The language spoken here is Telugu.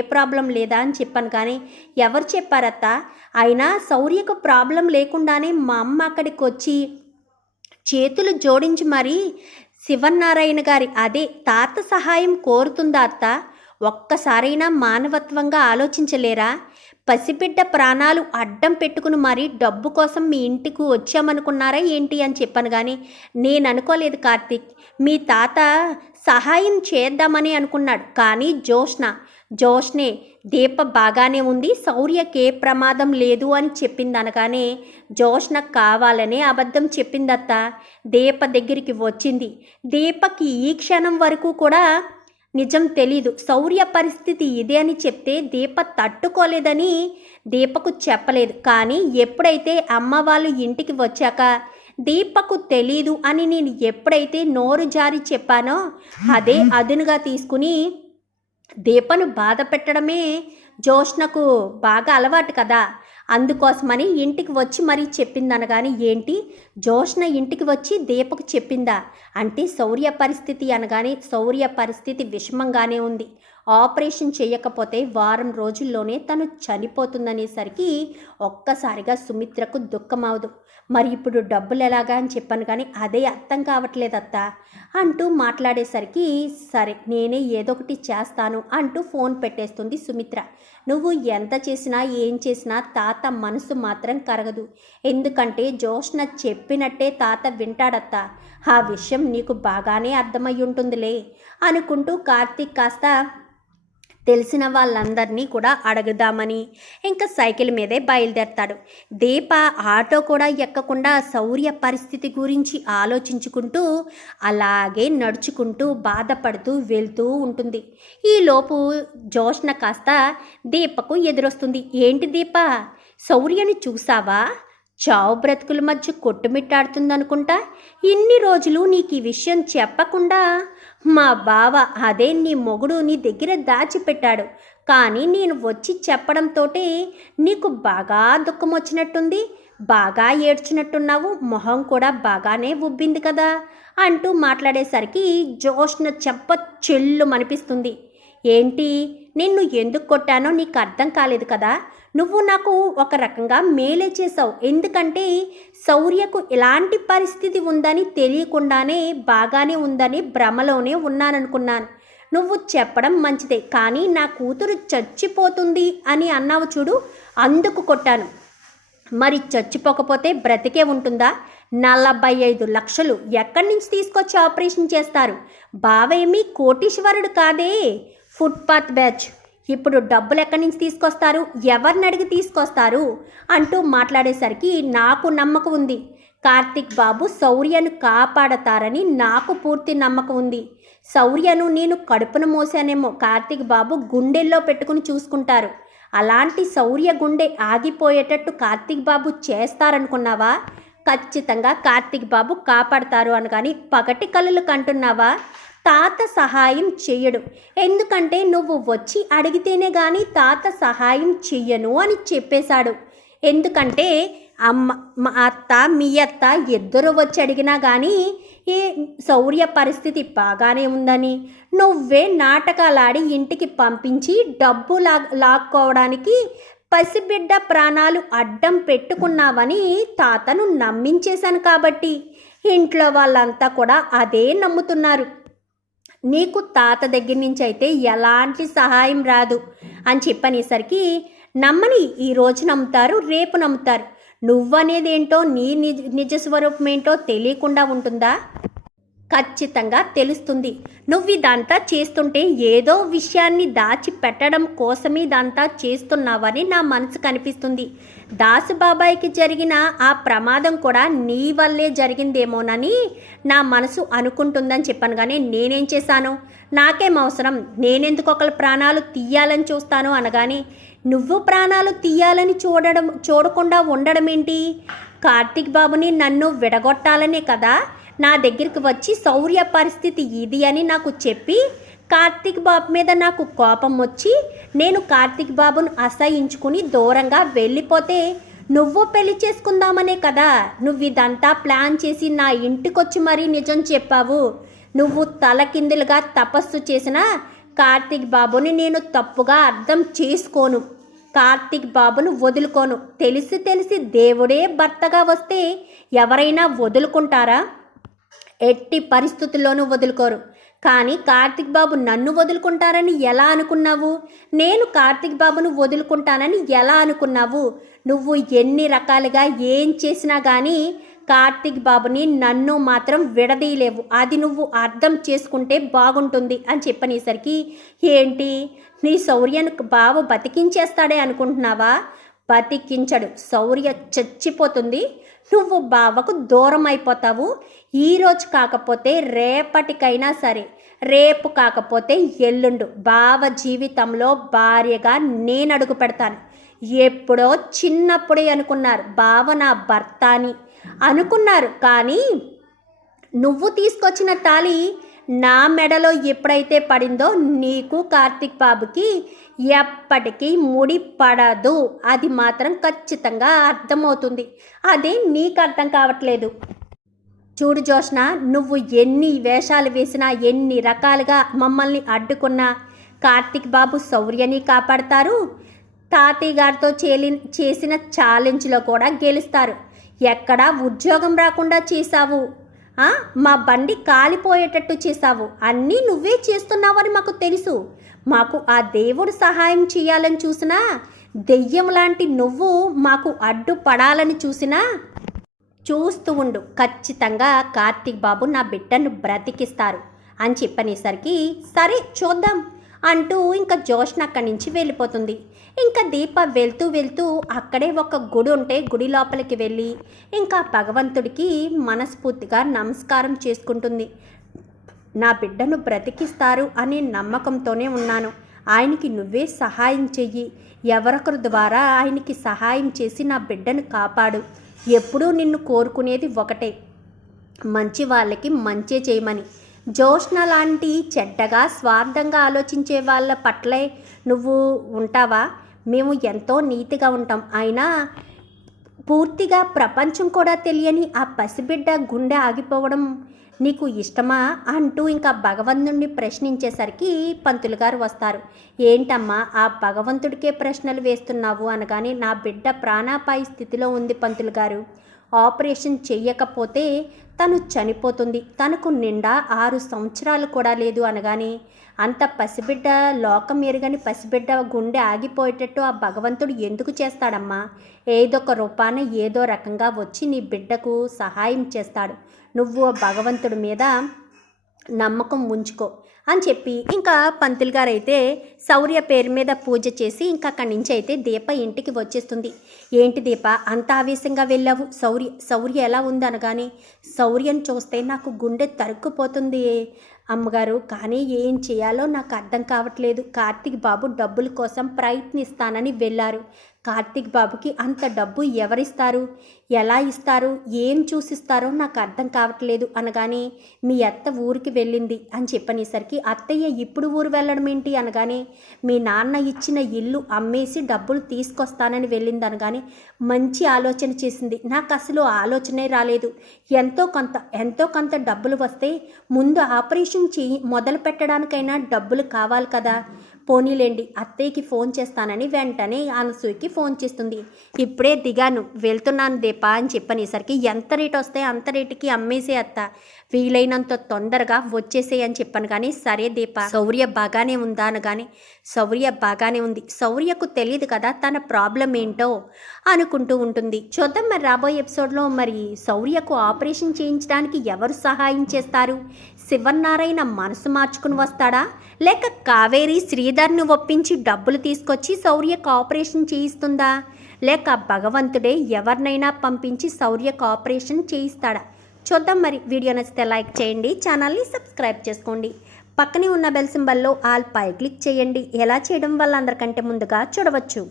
ఏ ప్రాబ్లం లేదా అని చెప్పాను కానీ ఎవరు చెప్పారత్త? అయినా శౌర్యకు ప్రాబ్లం లేకుండానే మా అమ్మ అక్కడికి వచ్చి చేతులు జోడించి మరీ శివనారాయణ గారి అదే తాత సహాయం కోరుతుందా అత్త? ఒక్కసారైనా మానవత్వంగా ఆలోచించలేరా? పసిబిడ్డ ప్రాణాలు అడ్డం పెట్టుకుని మరీ డబ్బు కోసం మీ ఇంటికి వచ్చామనుకున్నారా ఏంటి అని చెప్పాను కానీ నేను అనుకోలేదు కార్తీక్. మీ తాత సహాయం చేద్దామని అనుకున్నాడు కానీ జోష్న జోష్నే దీప బాగానే ఉంది శౌర్యకే ప్రమాదం లేదు అని చెప్పింది అనగానే జోష్న కావాలనే అబద్ధం చెప్పిందత్త. దీప దగ్గరికి వచ్చింది. దీపకి ఈ క్షణం వరకు కూడా నిజం తెలీదు. శౌర్య పరిస్థితి ఇదే అని చెప్తే దీప తట్టుకోలేదని దీపకు చెప్పలేదు. కానీ ఎప్పుడైతే అమ్మ వాళ్ళు ఇంటికి వచ్చాక దీపకు తెలీదు అని నేను ఎప్పుడైతే నోరు జారి చెప్పానో అదే అదునుగా తీసుకుని దీపను బాధ పెట్టడమే జోష్నకు బాగా అలవాటు కదా. అందుకోసమని ఇంటికి వచ్చి మరీ చెప్పిందనగాని ఏంటి? జోష్న ఇంటికి వచ్చి దీపకు చెప్పిందా? అంటే శౌర్య పరిస్థితి అనగానే శౌర్య పరిస్థితి విషమంగానే ఉంది. ఆపరేషన్ చేయకపోతే వారం రోజుల్లోనే తను చనిపోతుందనేసరికి ఒక్కసారిగా సుమిత్రకు దుఃఖమవదు. మరి ఇప్పుడు డబ్బులు ఎలాగా అని చెప్పాను కానీ అదే అర్థం కావట్లేదు అత్త అంటూ మాట్లాడేసరికి సరే నేనే ఏదో ఒకటి చేస్తాను అంటూ ఫోన్ పెట్టేస్తుంది సుమిత్ర. నువ్వు ఎంత చేసినా ఏం చేసినా తాత మనసు మాత్రం కరగదు. ఎందుకంటే జోష్న చెప్పినట్టే తాత వింటాడత్త. ఆ విషయం నీకు బాగానే అర్థమై ఉంటుందిలే అనుకుంటూ కార్తీక్ కాస్త తెలిసిన వాళ్ళందరినీ కూడా అడుగుదామని. ఇంకా సైకిల్ మీదే బయలుదేరతాడు. దీప ఆటో కూడా ఎక్కకుండా శౌర్య పరిస్థితి గురించి ఆలోచించుకుంటూ అలాగే నడుచుకుంటూ బాధపడుతూ వెళ్తూ ఉంటుంది. ఈలోపు జోష్న కాస్త దీపకు ఎదురొస్తుంది. ఏంటి దీప? శౌర్యని చూసావా? చావు బ్రతుకుల మధ్య కొట్టుమిట్టాడుతుందనుకుంటా? ఇన్ని రోజులు నీకు ఈ విషయం చెప్పకుండా మా బావ అదే నీ మొగుడు నీ దగ్గర దాచిపెట్టాడు. కానీ నేను వచ్చి చెప్పడంతోటే నీకు బాగా దుఃఖం వచ్చినట్టుంది బాగా ఏడ్చినట్టున్నావు మొహం కూడా బాగానే ఉబ్బింది కదా? అంటూ మాట్లాడేసరికి జోష్న చెప్ప చెల్లు అనిపిస్తుంది ఏంటి నిన్ను ఎందుకు కొట్టానో నీకు అర్థం కాలేదు కదా? నువ్వు నాకు ఒక రకంగా మేలే చేసావు ఎందుకంటే శౌర్యకు ఎలాంటి పరిస్థితి ఉందని తెలియకుండానే బాగానే ఉందని భ్రమలోనే ఉన్నాననుకున్నాను. నువ్వు చెప్పడం మంచిదే కానీ నా కూతురు చచ్చిపోతుంది అని అన్నావు చూడు అందుకు కొట్టాను. మరి చచ్చిపోకపోతే బ్రతికే ఉంటుందా? నలభై ఐదు లక్షలు ఎక్కడి నుంచి తీసుకొచ్చి ఆపరేషన్ చేస్తారు? బావేమీ కోటీశ్వరుడు కాదే. Footpath batch. ఇప్పుడు డబ్బులు ఎక్కడి నుంచి తీసుకొస్తారు? ఎవరిని అడిగి తీసుకొస్తారు? అంటూ మాట్లాడేసరికి నాకు నమ్మకం ఉంది. కార్తిక్ బాబు శౌర్యను కాపాడతారని నాకు పూర్తి నమ్మకం ఉంది. శౌర్యను నేను కడుపున మోసానేమో కార్తిక్ బాబు గుండెల్లో పెట్టుకుని చూసుకుంటారు. అలాంటి శౌర్య గుండె ఆగిపోయేటట్టు కార్తిక్ బాబు చేస్తారనుకున్నావా? ఖచ్చితంగా కార్తిక్ బాబు కాపాడతారు అనగాని పగటి కళ్ళు కంటున్నావా? తాత సహాయం చేయడు. ఎందుకంటే నువ్వు వచ్చి అడిగితేనే కానీ తాత సహాయం చెయ్యను అని చెప్పేశాడు. ఎందుకంటే అమ్మ మా అత్త మీ అత్త ఇద్దరు వచ్చి అడిగినా కానీ ఈ శౌర్య పరిస్థితి బాగానే ఉందని. నువ్వే నాటకాలాడి ఇంటికి పంపించి డబ్బు లా లాక్కోవడానికి పసిబిడ్డ ప్రాణాలు అడ్డం పెట్టుకున్నావని తాతను నమ్మించేశాను కాబట్టి. ఇంట్లో వాళ్ళంతా కూడా అదే నమ్ముతున్నారు. నీకు తాత దగ్గర నుంచి అయితే ఎలాంటి సహాయం రాదు అని చెప్పనేసరికి నమ్మని ఈ రోజు నమ్ముతారు రేపు నమ్ముతారు. నువ్వనేదేంటో నీ నిజ నిజ స్వరూపం ఏంటో తెలియకుండా ఉంటుందా? ఖచ్చితంగా తెలుస్తుంది. నువ్వు ఇదంతా చేస్తుంటే ఏదో విషయాన్ని దాచి పెట్టడం కోసమే ఇదంతా చేస్తున్నావని నా మనసు కనిపిస్తుంది. దాసుబాబాయికి జరిగిన ఆ ప్రమాదం కూడా నీ వల్లే జరిగిందేమోనని నా మనసు అనుకుంటుందని చెప్పాను కానీ నేనేం చేశాను? నాకేం అవసరం? నేనెందుకు ఒకళ్ళ ప్రాణాలు తీయాలని చూస్తాను అనగానే నువ్వు ప్రాణాలు తీయాలని చూడడం చూడకుండా ఉండడం ఏంటి కార్తీక్ బాబుని నన్ను విడగొట్టాలనే కదా? నా దగ్గరికి వచ్చి శౌర్య పరిస్థితి ఇది అని నాకు చెప్పి కార్తీక్ బాబు మీద నాకు కోపం వచ్చి నేను కార్తీక్ బాబును అసహించుకుని దూరంగా వెళ్ళిపోతే నువ్వు పెళ్ళి చేసుకుందామనే కదా. నువ్వు ఇదంతా ప్లాన్ చేసి నా ఇంటికొచ్చి మరీ నిజం చెప్పావు. నువ్వు తలకిందులుగా తపస్సు చేసినా కార్తీక్ బాబుని నేను తప్పుగా అర్థం చేసుకోను. కార్తీక్ బాబును వదులుకోను. తెలిసి తెలిసి దేవుడే భర్తగా వస్తే ఎవరైనా వదులుకుంటారా? ఎట్టి పరిస్థితుల్లోనూ వదులుకోరు. కానీ కార్తిక్ బాబు నన్ను వదులుకుంటారని ఎలా అనుకున్నావు? నేను కార్తిక్ బాబును వదులుకుంటానని ఎలా అనుకున్నావు? నువ్వు ఎన్ని రకాలుగా ఏం చేసినా కానీ కార్తిక్ బాబుని నన్ను మాత్రం విడదీయలేవు. అది నువ్వు అర్థం చేసుకుంటే బాగుంటుంది అని చెప్పనేసరికి ఏంటి? నీ శౌర్యను బావ బతికించేస్తాడే అనుకుంటున్నావా? బతికించడు. శౌర్య చచ్చిపోతుంది. నువ్వు బావకు దూరం అయిపోతావు ఈరోజు కాకపోతే రేపటికైనా సరే రేపు కాకపోతే ఎల్లుండు బావ జీవితంలో భార్యగా నేను అడుగు పెడతాను. ఎప్పుడో చిన్నప్పుడే అనుకున్నారు బావ నా భర్త అని అనుకున్నారు. కానీ నువ్వు తీసుకొచ్చిన తాళి నా మెడలో ఎప్పుడైతే పడిందో నీకు కార్తిక్ బాబుకి ఎప్పటికీ ముడి పడదు. అది మాత్రం ఖచ్చితంగా అర్థమవుతుంది. అది నీకు అర్థం కావట్లేదు. చూడు జోష్న నువ్వు ఎన్ని వేషాలు వేసినా ఎన్ని రకాలుగా మమ్మల్ని అడ్డుకున్నా కార్తిక్ బాబు శౌర్యని కాపాడతారు. తాతయ్య గారితో చేలి చేసిన ఛాలెంజ్లో కూడా గెలుస్తారు. ఎక్కడా ఉద్యోగం రాకుండా చేశావు. మా బండి కాలిపోయేటట్టు చేశావు. అన్నీ నువ్వే చేస్తున్నావని మాకు తెలుసు. మాకు ఆ దేవుడు సహాయం చేయాలని చూసినా దెయ్యం లాంటి నువ్వు మాకు అడ్డుపడాలని చూసినా చూస్తూ ఉండు. ఖచ్చితంగా కార్తీక్ బాబు నా బిడ్డను బ్రతికిస్తారు అని చెప్పనేసరికి సరే చూద్దాం. అంటూ ఇంకా జోష్న అక్కడి నుంచి వెళ్ళిపోతుంది. ఇంకా దీప వెళ్తూ వెళ్తూ అక్కడే ఒక గుడి ఉంటే గుడి లోపలికి వెళ్ళి ఇంకా భగవంతుడికి మనస్ఫూర్తిగా నమస్కారం చేసుకుంటుంది. నా బిడ్డను బ్రతికిస్తారు అనే నమ్మకంతోనే ఉన్నాను. ఆయనకి నువ్వే సహాయం చెయ్యి. ఎవరొకరి ద్వారా ఆయనకి సహాయం చేసి నా బిడ్డను కాపాడు. ఎప్పుడూ నిన్ను కోరుకునేది ఒకటే. మంచి వాళ్ళకి మంచే చేయమని. జోష్ణ లాంటి చెడ్డగా స్వార్థంగా ఆలోచించే వాళ్ళ పట్లే నువ్వు ఉంటావా? మేము ఎంతో నీతిగా ఉంటాం. అయినా పూర్తిగా ప్రపంచం కూడా తెలియని ఆ పసిబిడ్డ గుండె ఆగిపోవడం నీకు ఇష్టమా? అంటూ ఇంకా భగవంతుడిని ప్రశ్నించేసరికి పంతులు గారు వస్తారు. ఏంటమ్మా ఆ భగవంతుడికే ప్రశ్నలు వేస్తున్నావు అనగానే నా బిడ్డ ప్రాణాపాయ స్థితిలో ఉంది పంతులు గారు. ఆపరేషన్ చేయకపోతే తను చనిపోతుంది. తనకు నిండా ఆరు సంవత్సరాలు కూడా లేదు అనగానే అంత పసిబిడ్డ లోకం ఎరుగని పసిబిడ్డ గుండె ఆగిపోయేటట్టు ఆ భగవంతుడు ఎందుకు చేస్తాడమ్మా? ఏదొక రూపాన ఏదో రకంగా వచ్చి నీ బిడ్డకు సహాయం చేస్తాడు. నువ్వు ఆ భగవంతుడి మీద నమ్మకం ఉంచుకో. అని చెప్పి ఇంకా పంతులు గారు అయితే శౌర్య పేరు మీద పూజ చేసి ఇంకా అక్కడి నుంచి అయితే దీప ఇంటికి వచ్చేస్తుంది. ఏంటి దీప? అంత ఆవేశంగా వెళ్ళావు. శౌర్య శౌర్య ఎలా ఉంది అనగానే శౌర్యం చూస్తే నాకు గుండె తరుక్కుపోతుంది అమ్మగారు. కానీ ఏం చేయాలో నాకు అర్థం కావట్లేదు. కార్తీక్ బాబు డబ్బుల కోసం ప్రయత్నిస్తానని వెళ్ళారు. కార్తీక్ బాబుకి అంత డబ్బు ఎవరిస్తారు? ఎలా ఇస్తారు? ఏం చూసిస్తారో నాకు అర్థం కావట్లేదు అనగానే మీ అత్త ఊరికి వెళ్ళింది అని చెప్పనేసరికి అత్తయ్య ఇప్పుడు ఊరు వెళ్ళడం ఏంటి అనగానే మీ నాన్న ఇచ్చిన ఇల్లు అమ్మేసి డబ్బులు తీసుకొస్తానని వెళ్ళింది అనగానే మంచి ఆలోచన చేసింది. నాకు అసలు ఆలోచనే రాలేదు. ఎంతో కొంత ఎంతో కొంత డబ్బులు వస్తే ముందు ఆపరేషన్ చేయి మొదలు పెట్టడానికైనా డబ్బులు కావాలి కదా. పోనీలేండి అత్తయ్యకి ఫోన్ చేస్తానని వెంటనే అనసూయకి ఫోన్ చేస్తుంది. ఇప్పుడే దిగాను వెళ్తున్నాను దీపా అని చెప్పనేసరికి ఎంత రేట్ వస్తే అంత రేటుకి అమ్మేసే అత్త. వీలైనంత తొందరగా వచ్చేసే అని చెప్పాను కానీ సరే దీప శౌర్య బాగానే ఉందా అనగానే శౌర్య బాగానే ఉంది. శౌర్యకు తెలియదు కదా తన ప్రాబ్లం ఏంటో అనుకుంటూ ఉంటుంది. చూద్దాం మరి రాబోయే ఎపిసోడ్లో మరి శౌర్యకు ఆపరేషన్ చేయించడానికి ఎవరు సహాయం చేస్తారు? శివన్నారాయణ మనసు మార్చుకుని వస్తాడా? లేక కావేరి శ్రీధర్ను ఒప్పించి డబ్బులు తీసుకొచ్చి శౌర్యకు ఆపరేషన్ చేయిస్తుందా? లేక భగవంతుడే ఎవరినైనా పంపించి శౌర్యకు ఆపరేషన్ చేయిస్తాడా? చూద్దాం మరి. వీడియో నచ్చితే లైక్ చేయండి ఛానల్ని సబ్స్క్రైబ్ చేసుకోండి. పక్కనే ఉన్న బెల్ సింబల్లో ఆల్ పై క్లిక్ చేయండి. ఎలా చేయడం వల్ల అందరికంటే ముందుగా చూడవచ్చు.